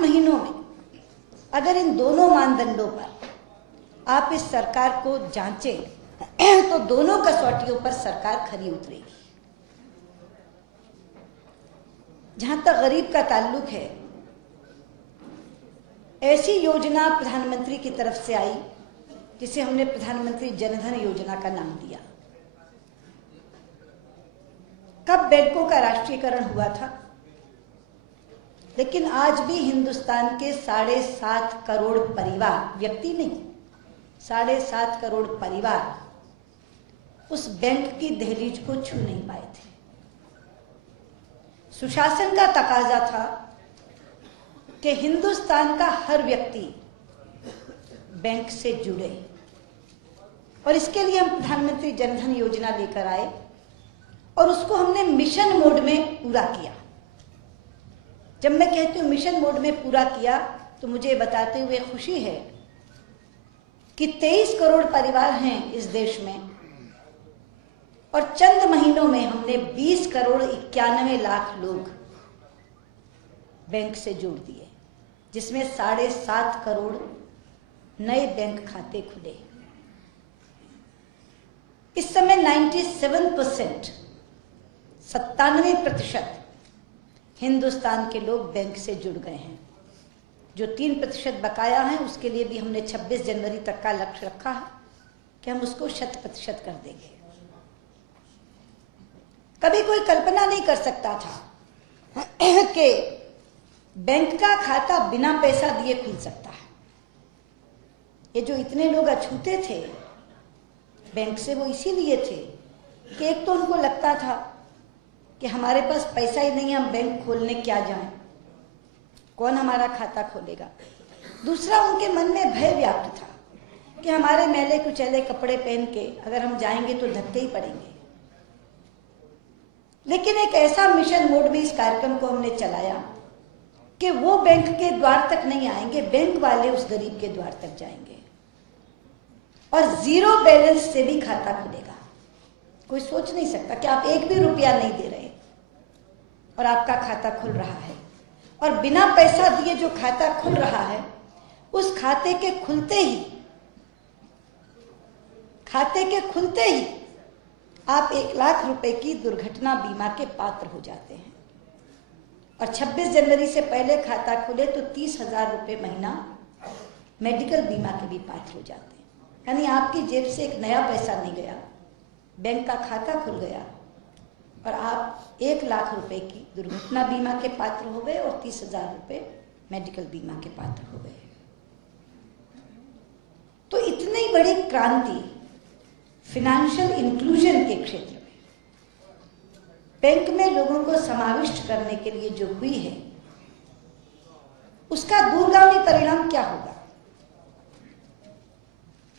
5 महीनों में अगर इन दोनों मानदंडों पर आप इस सरकार को जांचें तो दोनों कसौटियों पर सरकार खरी उतरेगी। जहां तक गरीब का ताल्लुक है, ऐसी योजना प्रधानमंत्री की तरफ से आई जिसे हमने प्रधानमंत्री जनधन योजना का नाम दिया। कब बैंकों का राष्ट्रीयकरण हुआ था, लेकिन आज भी हिंदुस्तान के 7.5 करोड़ परिवार, व्यक्ति नहीं, 7.5 करोड़ परिवार उस बैंक की दहलीज को छू नहीं पाए थे। सुशासन का तकाजा था कि हिंदुस्तान का हर व्यक्ति बैंक से जुड़े, और इसके लिए हम प्रधानमंत्री जनधन योजना लेकर आए और उसको हमने मिशन मोड में पूरा किया। जब मैं कहती हूं मिशन मोड में पूरा किया तो मुझे बताते हुए खुशी है कि 23 करोड़ परिवार हैं इस देश में, और चंद महीनों में हमने 20 करोड़ 91 लाख लोग बैंक से जोड़ दिए, जिसमें 7.5 करोड़ नए बैंक खाते खुले। इस समय 97% हिंदुस्तान के लोग बैंक से जुड़ गए हैं। जो 3% बकाया है उसके लिए भी हमने 26 जनवरी तक का लक्ष्य रखा है कि हम उसको 100% कर देंगे। कभी कोई कल्पना नहीं कर सकता था कि बैंक का खाता बिना पैसा दिए खुल सकता है। ये जो इतने लोग अछूते थे बैंक से, वो इसीलिए थे कि एक तो उनको लगता था कि हमारे पास पैसा ही नहीं, हम बैंक खोलने क्या जाएं, कौन हमारा खाता खोलेगा। दूसरा, उनके मन में भय व्याप्त था कि हमारे मैले कुचैले कपड़े पहन के अगर हम जाएंगे तो धक्के ही पड़ेंगे। लेकिन एक ऐसा मिशन मोड में इस कार्यक्रम को हमने चलाया कि वो बैंक के द्वार तक नहीं आएंगे, बैंक वाले उस गरीब के द्वार तक जाएंगे और 0 बैलेंस से भी खाता खुलेगा। कोई सोच नहीं सकता कि आप 1 भी रुपया नहीं दे रहे और आपका खाता खुल रहा है, और बिना पैसा दिए जो खाता खुल रहा है उस खाते के खुलते ही आप 1 लाख रुपए की दुर्घटना बीमा के पात्र हो जाते हैं। और 26 जनवरी से पहले खाता खुले तो 30,000 रुपए महीना मेडिकल बीमा के भी पात्र हो जाते हैं। यानी आपकी जेब से एक नया पैसा नहीं गया, बैंक का खाता खुल गया और आप 1 लाख रुपए की दुर्घटना बीमा के पात्र हो गए और 30,000 रुपए मेडिकल बीमा के पात्र हो गए। तो इतनी बड़ी क्रांति फाइनेंशियल इंक्लूजन के क्षेत्र में बैंक में लोगों को समाविष्ट करने के लिए जो हुई है, उसका दूरगामी परिणाम क्या होगा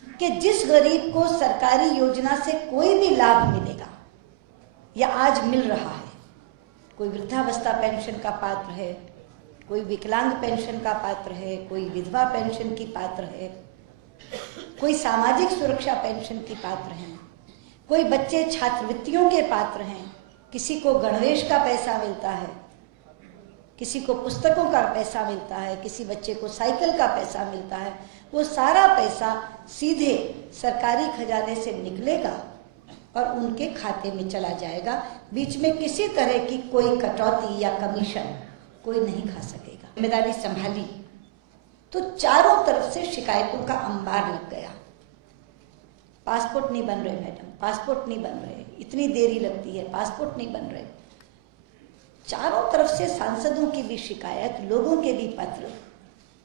कि जिस गरीब को सरकारी योजना से कोई भी लाभ मिलेगा या आज मिल रहा है, कोई वृद्धावस्था पेंशन का पात्र है, कोई विकलांग पेंशन का पात्र है, कोई विधवा पेंशन की पात्र है, कोई सामाजिक सुरक्षा पेंशन की पात्र हैं, कोई बच्चे छात्रवृत्तियों के पात्र हैं, किसी को गणवेश का पैसा मिलता है, किसी को पुस्तकों का पैसा मिलता है, किसी बच्चे को साइकिल का पैसा मिलता है। वो सारा पैसा सीधे सरकारी खजाने से निकलेगा और उनके खाते में चला जाएगा। बीच में किसी तरह की कोई कटौती या कमीशन कोई नहीं खा सकेगा। जिम्मेदारी संभाली तो चारों तरफ से शिकायतों का अंबार लग गया। पासपोर्ट नहीं बन रहे मैडम, पासपोर्ट नहीं बन रहे, इतनी देरी लगती है, पासपोर्ट नहीं बन रहे। चारों तरफ से सांसदों की भी शिकायत, लोगों के भी पत्र।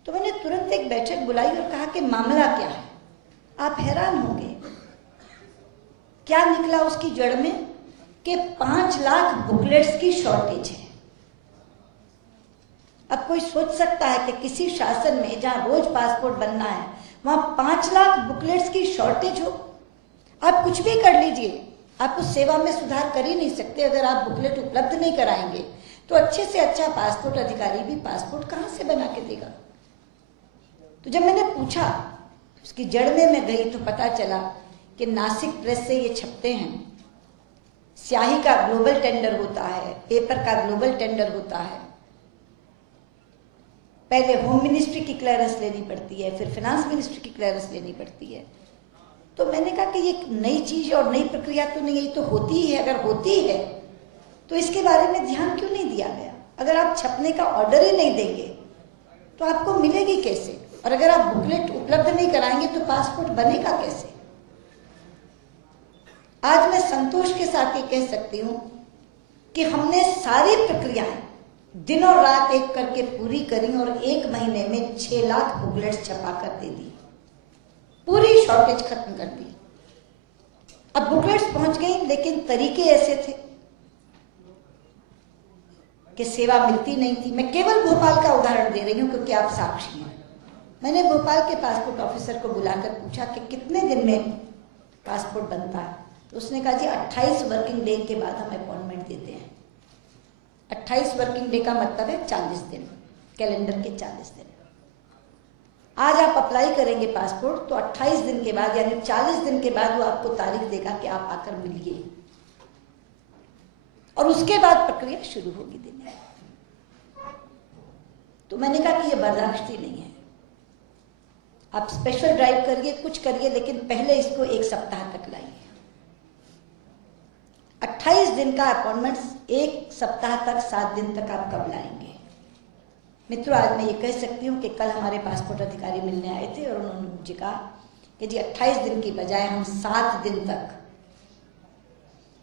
तो मैंने तुरंत एक बैठक बुलाई और कहा कि मामला क्या है। आप हैरान होंगे क्या निकला उसकी जड़ में कि 5 लाख बुकलेट्स की शॉर्टेज है। अब कोई सोच सकता है कि किसी शासन में जहां रोज पासपोर्ट बनना है वहां 5 लाख बुकलेट्स की शॉर्टेज हो। आप कुछ भी कर लीजिए, आप उस सेवा में सुधार कर ही नहीं सकते। अगर आप बुकलेट उपलब्ध नहीं कराएंगे तो अच्छे से अच्छा पासपोर्ट अधिकारी भी पासपोर्ट कहां से बना के देगा। तो जब मैंने पूछा, उसकी जड़ में मैं गई तो पता चला कि नासिक प्रेस से ये छपते हैं। स्याही का ग्लोबल टेंडर होता है, पेपर का ग्लोबल टेंडर होता है, पहले होम मिनिस्ट्री की क्लियरेंस लेनी पड़ती है, फिर फाइनेंस मिनिस्ट्री की क्लियरेंस लेनी पड़ती है। तो मैंने कहा कि ये नई चीज और नई प्रक्रिया तो नहीं, यही तो होती ही है। अगर होती है तो इसके बारे में ध्यान क्यों नहीं दिया गया? अगर आप छपने का ऑर्डर ही नहीं देंगे तो आपको मिलेगी कैसे? और अगर आप बुकलेट उपलब्ध नहीं कराएंगे तो पासपोर्ट बनेगा कैसे? आज मैं संतोष के साथ ये कह सकती हूं कि हमने सारी प्रक्रियाएं दिन और रात एक करके पूरी करी और 1 महीने में 6 लाख बुकलेट्स छपा कर दे दी, पूरी शॉर्टेज खत्म कर दी। अब बुकलेट्स पहुंच गई, लेकिन तरीके ऐसे थे कि सेवा मिलती नहीं थी। मैं केवल भोपाल का उदाहरण दे रही हूं क्योंकि आप साक्षी हैं। मैंने भोपाल के पासपोर्ट ऑफिसर को बुलाकर पूछा कि कितने दिन में पासपोर्ट बनता है, तो उसने कहा जी 28 वर्किंग डे के बाद हम अपॉइंटमेंट देते हैं। 28 वर्किंग डे का मतलब है 40 दिन, कैलेंडर के 40 दिन। आज आप अप्लाई करेंगे पासपोर्ट तो 28 दिन के बाद यानी 40 दिन के बाद वो आपको तारीख देगा कि आप आकर मिलिए, और उसके बाद प्रक्रिया शुरू होगी दिन में। तो मैंने कहा कि ये बर्दाश्त ही नहीं है। आप स्पेशल ड्राइव करिए, कुछ करिए, लेकिन पहले इसको 1 सप्ताह तक लाइए। 28 दिन का अपॉइंटमेंट 1 सप्ताह तक, 7 दिन तक आप कब लाएंगे? मित्रों, आज मैं ये कह सकती हूँ कि कल हमारे पासपोर्ट अधिकारी मिलने आए थे और उन्होंने मुझे कहा कि जी 28 दिन की बजाय हम 7 दिन तक,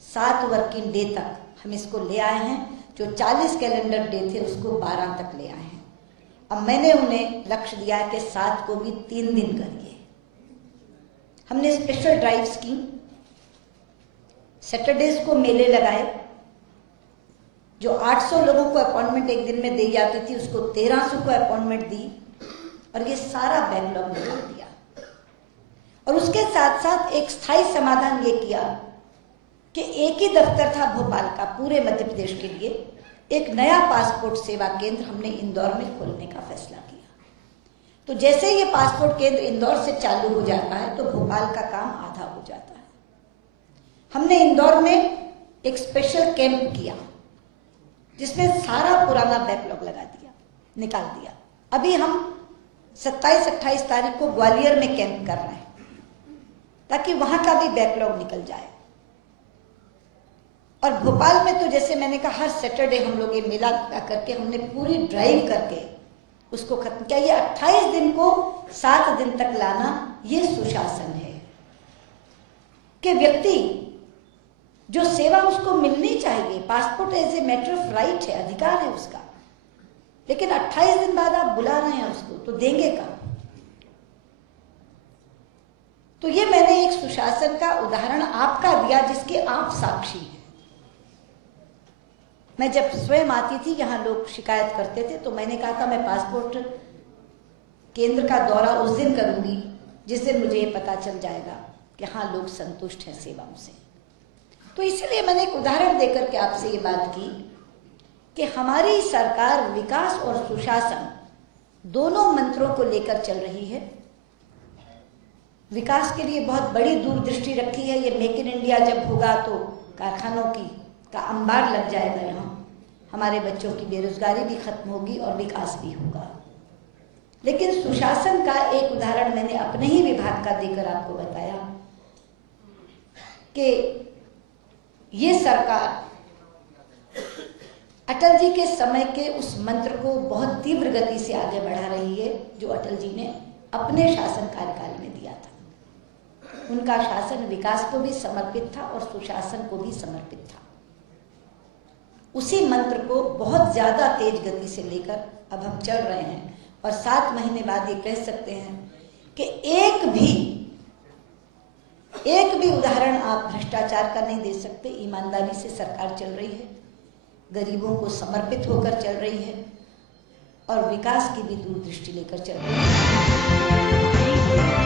7 वर्किंग डे तक हम इसको ले आए हैं। जो 40 कैलेंडर डे थे उसको 12 तक ले आए हैं। अब मैंने उन्हें लक्ष्य दिया है कि 7 को भी 3 दिन करिए। हमने स्पेशल ड्राइव्स की, सैटरडेज को मेले लगाए। जो 800 लोगों को अपॉइंटमेंट एक दिन में दी जाती थी उसको 1300 को अपॉइंटमेंट दी, और ये सारा बैकलॉग निकाल दिया। और उसके साथ साथ एक स्थायी समाधान ये किया कि एक ही दफ्तर था भोपाल का पूरे मध्य प्रदेश के लिए। एक नया पासपोर्ट सेवा केंद्र हमने इंदौर में खोलने का फैसला किया। तो जैसे ये पासपोर्ट केंद्र इंदौर से चालू हो जाता है तो भोपाल का काम आधा हो जाता है। हमने इंदौर में एक स्पेशल कैंप किया जिसमें सारा पुराना बैकलॉग निकाल दिया। अभी हम 27-28 तारीख को ग्वालियर में कैंप कर रहे हैं ताकि वहां का भी बैकलॉग निकल जाए। और भोपाल में तो जैसे मैंने कहा हर सैटरडे हम लोग ये मेला करके हमने पूरी ड्राइव करके उसको खत्म किया। ये 28 दिन को 7 दिन तक लाना ये सुशासन है कि व्यक्ति जो सेवा उसको मिलनी चाहिए, passport as a matter of right है, अधिकार है उसका, लेकिन 28 दिन बाद आप बुला रहे हैं उसको तो देंगे कब? तो ये मैंने एक सुशासन का उदाहरण आपका दिया जिसके आप साक्षी हैं। मैं जब स्वयं आती थी यहाँ लोग शिकायत करते थे तो मैंने कहा था मैं पासपोर्ट केंद्र का दौरा उस दिन करूंगी जिस दिन मुझे ये पता चल जाएगा कि हाँ लोग संतुष्ट हैं सेवाओं से। तो इसलिए मैंने एक उदाहरण देकर के आपसे ये बात की कि हमारी सरकार विकास और सुशासन दोनों मंत्रों को लेकर चल रही है। विकास के लिए बहुत बड़ी दूरदृष्टि रखी है। ये मेक इन इंडिया जब होगा तो कारखानों का अंबार लग जाएगा, यहाँ हमारे बच्चों की बेरोजगारी भी खत्म होगी और विकास भी होगा। लेकिन सुशासन का एक उदाहरण मैंने अपने ही विभाग का देकर आपको बताया कि ये सरकार अटल जी के समय के उस मंत्र को बहुत तीव्र गति से आगे बढ़ा रही है जो अटल जी ने अपने शासन कार्यकाल में दिया था। उनका शासन विकास को भी समर्पित था और सुशासन को भी समर्पित था। उसी मंत्र को बहुत ज्यादा तेज गति से लेकर अब हम चल रहे हैं और 7 महीने बाद ये कह सकते हैं कि एक भी उदाहरण आप भ्रष्टाचार का नहीं दे सकते। ईमानदारी से सरकार चल रही है, गरीबों को समर्पित होकर चल रही है और विकास की भी दूरदृष्टि लेकर चल रही है।